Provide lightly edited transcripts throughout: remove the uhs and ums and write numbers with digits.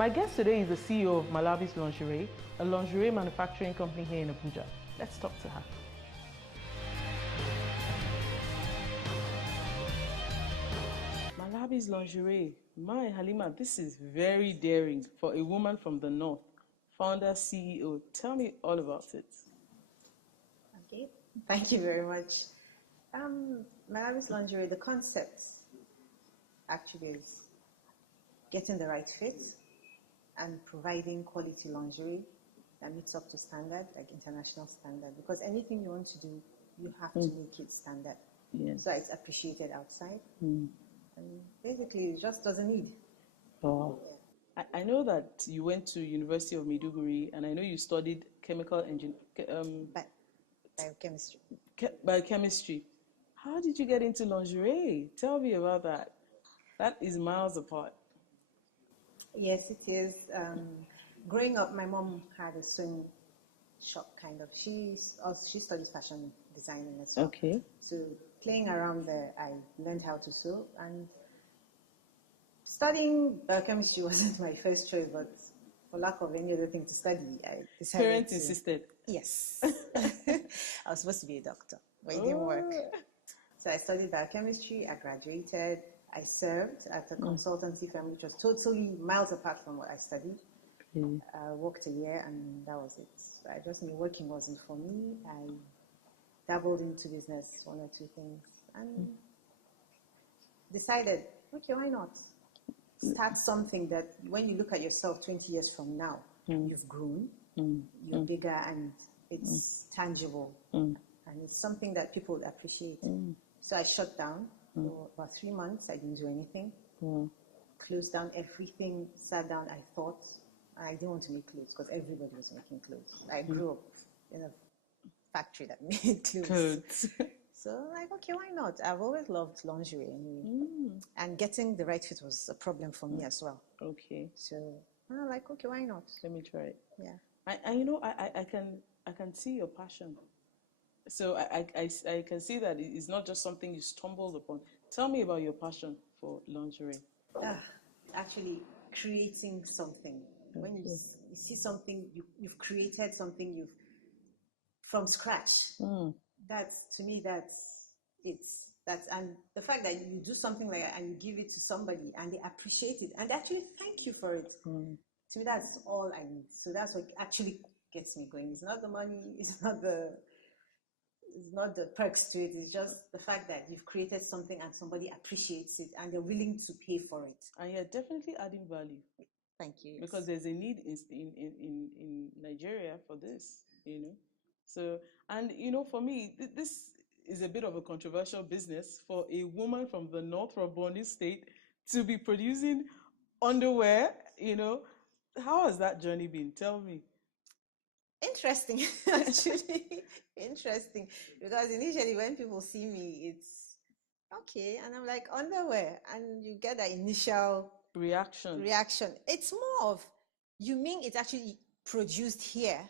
My guest today is the CEO of MALABIS Lingerie, a lingerie manufacturing company here in Abuja. Let's talk to her. MALABIS Lingerie. My Halima, this is very daring for a woman from the north. Founder, CEO. Tell me all about it. Okay, thank you very much. MALABIS Lingerie, the concept actually is getting the right fit and providing quality lingerie that meets up to standard, like international standard. Because anything you want to do, you have to make it standard. Yes. So it's appreciated outside. And basically, it just doesn't need. Oh. Yeah. I know that you went to University of Maiduguri, and I know you studied chemical engineering. Biochemistry. Biochemistry. How did you get into lingerie? Tell me about that. That is miles apart. Yes, it is. Growing up, my mom had a sewing shop, kind of. She studies fashion designing as well. Okay. So playing around there, I learned how to sew, and studying biochemistry wasn't my first choice, but for lack of any other thing to study, I decided Parents insisted. Yes. I was supposed to be a doctor, but it didn't work. So I studied biochemistry, I graduated, I served at a consultancy firm, which was totally miles apart from what I studied. I worked a year, and that was it. I just knew working wasn't for me. I dabbled into business, one or two things, and decided, okay, why not? Start something that when you look at yourself 20 years from now, you've grown, you're bigger, and it's tangible, and it's something that people appreciate. So I shut down for about 3 months. I didn't do anything. Closed down everything, sat down, I thought. I didn't want to make clothes because everybody was making clothes. I grew up in a factory that made clothes. So I'm like, okay, why not? I've always loved lingerie anyway. And getting the right fit was a problem for me as well. Okay. So I'm like, okay, why not? Let me try it. Yeah. And you know, I can see your passion. So I can see that it's not just something you stumbled upon. Tell me about your passion for lingerie. Actually, creating something. When you see something, you've created something from scratch. That's, to me, that's and the fact that you do something like that and you give it to somebody and they appreciate it and they actually thank you for it. To me, that's all I need. So that's what actually gets me going. It's not the money, it's not the perks to it. It's just the fact that you've created something and somebody appreciates it and they're willing to pay for it. And you're definitely adding value. Thank you. Because there's a need in Nigeria for this, you know. So, and you know, for me, this is a bit of a controversial business for a woman from the north, from Borno State, to be producing underwear. You know, how has that journey been? Tell me. Interesting, actually. Interesting, because initially when people see me, it's okay, and I'm like, underwear, and you get that initial reaction. It's more of, you mean it's actually produced here?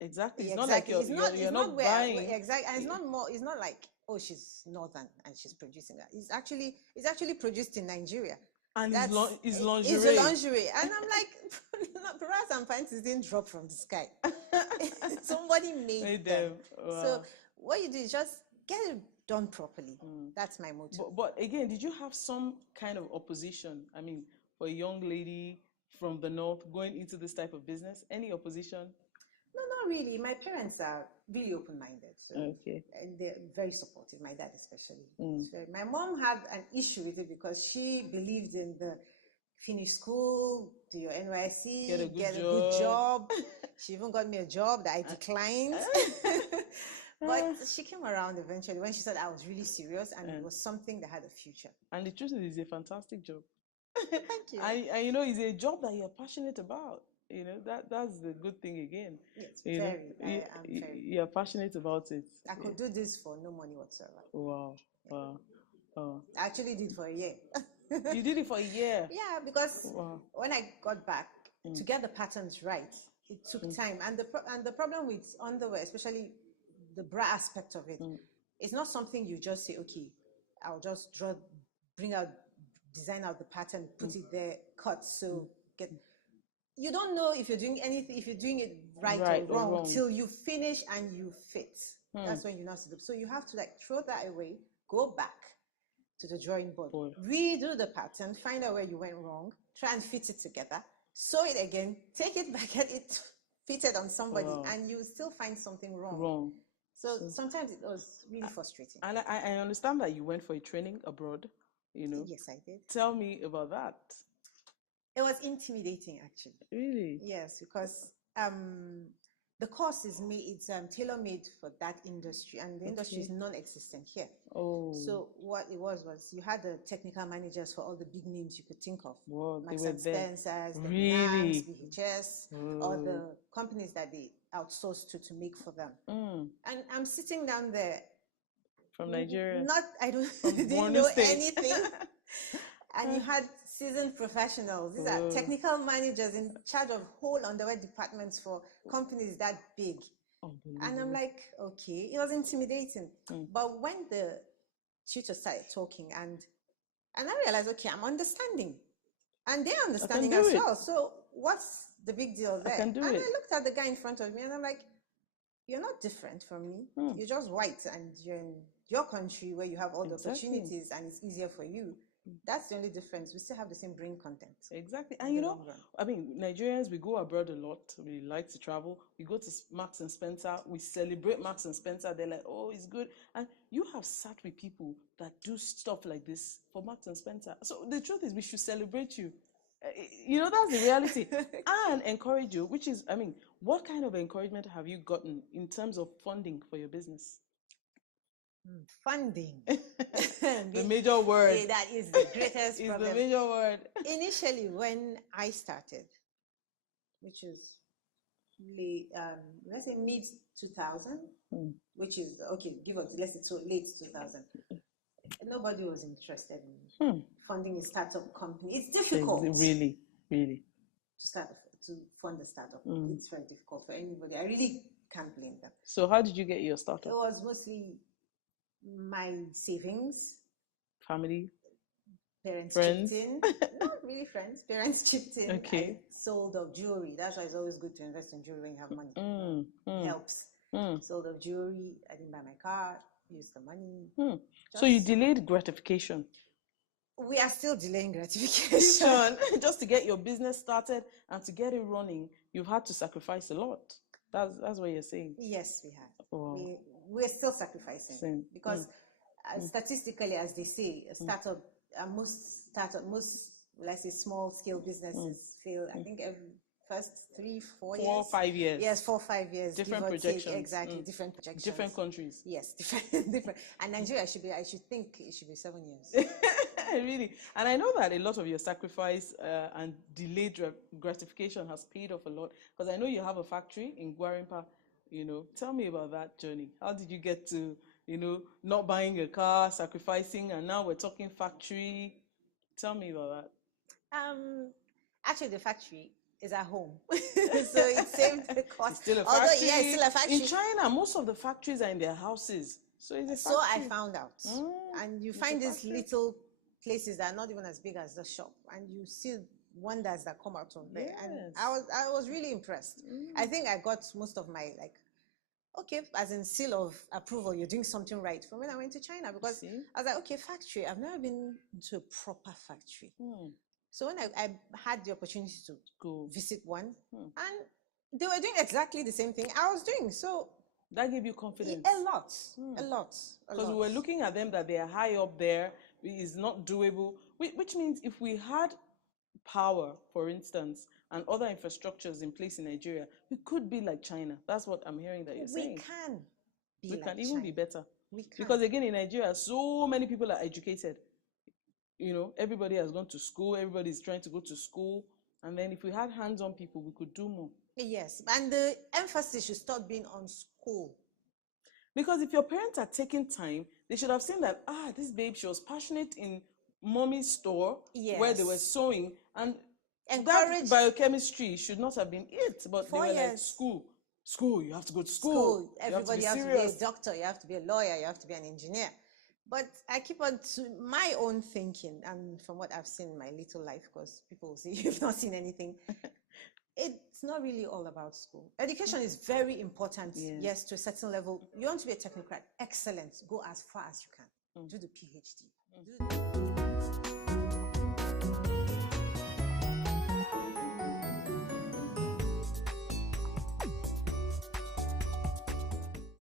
Exactly. It's not like you're not buying. Exactly, and it's not like, oh, she's northern and she's producing that. It's actually produced in Nigeria. And it's lingerie. It's a lingerie. And I'm like, perhaps some panties didn't drop from the sky. Somebody made them. Wow. So what you do is just get it done properly. That's my motto. But again, did you have some kind of opposition? I mean, for a young lady from the north going into this type of business, any opposition? No, not really. My parents are really open-minded. So and they're very supportive, my dad especially. My mom had an issue with it because she believed in the finish school, do your NYC, get a good job. She even got me a job that I declined. But she came around eventually when she said I was really serious and it was something that had a future. And the truth is, it's a fantastic job. Thank you. And you know, it's a job that you're passionate about. You know, that's the good thing again. Yes, very. You're passionate about it. I could do this for no money whatsoever. Wow. I actually did for a year. You did it for a year? Yeah, because when I got back, to get the patterns right, it took time. And the problem with underwear, especially the bra aspect of it, it's not something you just say, okay, I'll just design out the pattern, put it there, cut, so get. you don't know if you're doing anything, if you're doing it right or wrong till you finish and you fit. That's when you know to do. So you have to like throw that away, go back to the drawing board, redo the pattern, find out where you went wrong, try and fit it together, sew it again, take it back, get it fitted on somebody, and you still find something wrong. So sometimes it was really frustrating. And I understand that you went for a training abroad, you know. Yes, I did. Tell me about that. It was intimidating, actually. Really? Yes, because the course is made, it's tailor-made for that industry, and the industry is non-existent here. So what it was you had the technical managers for all the big names you could think of. Marks and Spencer's, really? BHS, or the companies that they outsourced to make for them. And I'm sitting down there. From Nigeria? I didn't know anything. And you had seasoned professionals. These are technical managers in charge of whole underwear departments for companies that big. And I'm like, okay, it was intimidating. But when the tutor started talking and I realized, okay, I'm understanding. And they're understanding as well. So what's the big deal there? And I looked at the guy in front of me and I'm like, you're not different from me. You're just white and you're in your country where you have all the opportunities and it's easier for you. That's the only difference. We still have the same brain content. Exactly. And you know, I mean, Nigerians, we go abroad a lot. We like to travel. We go to Marks and Spencer. We celebrate Marks and Spencer. They're like, oh, it's good. And you have sat with people that do stuff like this for Marks and Spencer. So the truth is we should celebrate you. You know, that's the reality. And encourage you, which is, I mean, what kind of encouragement have you gotten in terms of funding for your business? Funding. The major word. That is the greatest problem. The major word. Initially, when I started, which is late, let's say mid 2000, which is, okay, give us, let's say so late 2000. Nobody was interested in funding a startup company. It's difficult. Really. To fund a startup. It's very difficult for anybody. I really can't blame them. So how did you get your startup? It was mostly my savings, family, parents, friends. Chipped in. Not really friends, parents chipped in. Okay. I sold of jewelry. That's why it's always good to invest in jewelry when you have money. It helps. Sold of jewelry. I didn't buy my car. Used the money. So you delayed gratification. We are still delaying gratification. Just to get your business started and to get it running, you've had to sacrifice a lot. That's what you're saying. Yes, we have. We're still sacrificing because statistically, as they say, most let's say small scale businesses fail. I think every first 4 years. 4 or 5 years. Yes, 4 or 5 years. Different projections. Exactly, different projections. Different countries. Yes, different. And Nigeria I should think it should be 7 years. Really. And I know that a lot of your sacrifice and delayed gratification has paid off a lot, because I know you have a factory in Gwarimpa. You know, tell me about that journey. How did you get to, you know, not buying a car, sacrificing, and now we're talking factory? Tell me about that. Actually, the factory is at home, so it saved the cost. It's still a factory. Although, yeah, it's still a factory. In China, most of the factories are in their houses, so it's a factory. So I found out, and you find these little places that are not even as big as the shop, and you see wonders that come out of there. Yes. And I was really impressed. I think I got most of my as in seal of approval, you're doing something right, from when I went to China, because I was like, okay, factory, I've never been to a proper factory. So when I had the opportunity to go visit one, and they were doing exactly the same thing I was doing, so that gave you confidence. A lot. Because we were looking at them that they are high up there, is not doable, which means if we had power, for instance, and other infrastructures in place in Nigeria, we could be like China. That's what I'm hearing that you're saying. We can even be better. We can. Because again, in Nigeria, so many people are educated. You know, everybody has gone to school, everybody's trying to go to school. And then if we had hands-on people, we could do more. Yes, and the emphasis should stop being on school. Because if your parents are taking time, they should have seen that, this babe, she was passionate in mommy's store, where they were sewing, and that biochemistry should not have been it. But they were like, school, you have to go to school. Everybody has to be a doctor, you have to be a lawyer, you have to be an engineer. But I keep on to my own thinking, and from what I've seen in my little life, because people will say you've not seen anything. it's not really all about school. Education is very important, yes, to a certain level. You want to be a technocrat, excellent. Go as far as you can. Do the PhD.